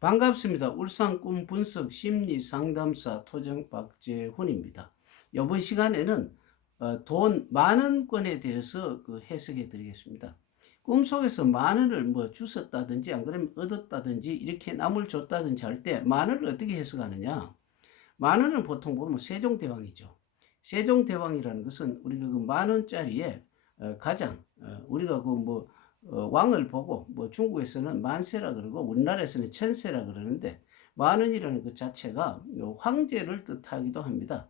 반갑습니다. 울산 꿈 분석 심리 상담사 토정 박재훈입니다. 이번 시간에는 어, 돈 많은 권에 대해서 그 해석해 드리겠습니다. 꿈속에서 만 원을 뭐 주셨다든지 안 그러면 얻었다든지 이렇게 남을 줬다든지 할 때 만 원을 어떻게 해석하느냐? 만 원은 보통 보면 세종대왕이죠. 세종대왕이라는 것은 우리가 그 만 원짜리에 어, 가장 어, 우리가 그뭐 어, 왕을 보고 뭐 중국에서는 만세라 그러고 우리나라에서는 천세라 그러는데 만원이라는 그 자체가 황제를 뜻하기도 합니다.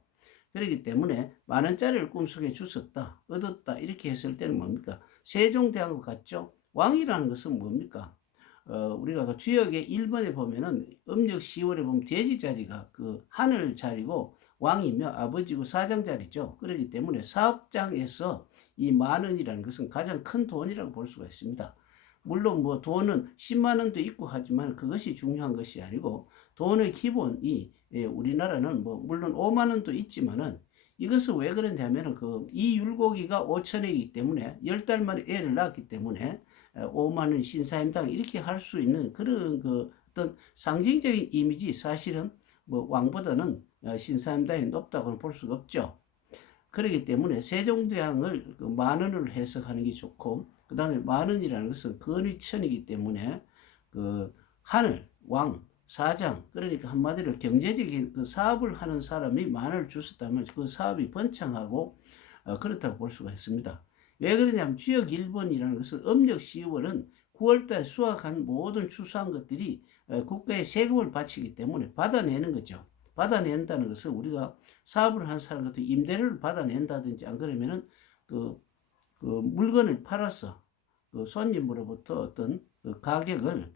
그렇기 때문에 만 원짜리를 꿈속에 주셨다, 얻었다 이렇게 했을 때는 뭡니까? 세종대왕과 같죠? 왕이라는 것은 뭡니까? 어, 우리가 그 주역의 1번에 보면은 음력 10월에 보면 돼지 자리가 그 하늘 자리고 왕이며 아버지고 사장 자리죠. 그렇기 때문에 사업장에서 이 만 원이라는 것은 가장 큰 돈이라고 볼 수가 있습니다. 물론 뭐 돈은 10만 원도 있고 하지만 그것이 중요한 것이 아니고 돈의 기본이 예, 우리나라는 뭐 물론 5만 원도 있지만은 이것은 왜 그런냐면은 그 이 율곡이가 5천억이기 때문에 10달 만에 애를 낳았기 때문에 5만 원 신사임당 이렇게 할 수 있는 그런 그 어떤 상징적인 이미지 사실은 뭐 왕보다는 어, 신사임당이 높다고는 볼 수가 없죠. 그렇기 때문에 세종대왕을 그 만 원을 해석하는 게 좋고 그 다음에 만 원이라는 것은 건의천이기 때문에 그 하늘 왕 사장 그러니까 한마디로 경제적인 그 사업을 하는 사람이 만 원을 주셨다면 그 사업이 번창하고 어, 그렇다고 볼 수가 있습니다. 왜 그러냐면 주역 1번이라는 것은 음력 10월은 9월달 수확한 모든 추수한 것들이 어, 국가에 세금을 바치기 때문에 받아내는 거죠. 받아낸다는 것은 우리가 사업을 하는 사람 같은 임대료를 받아낸다든지 안 그러면은 그, 그 물건을 팔아서 그 손님으로부터 어떤 그 가격을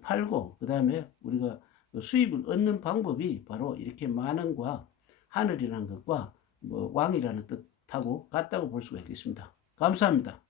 팔고 그 다음에 우리가 그 수입을 얻는 방법이 바로 이렇게 만원과 하늘이라는 것과 뭐 왕이라는 뜻하고 같다고 볼 수가 있겠습니다. 감사합니다.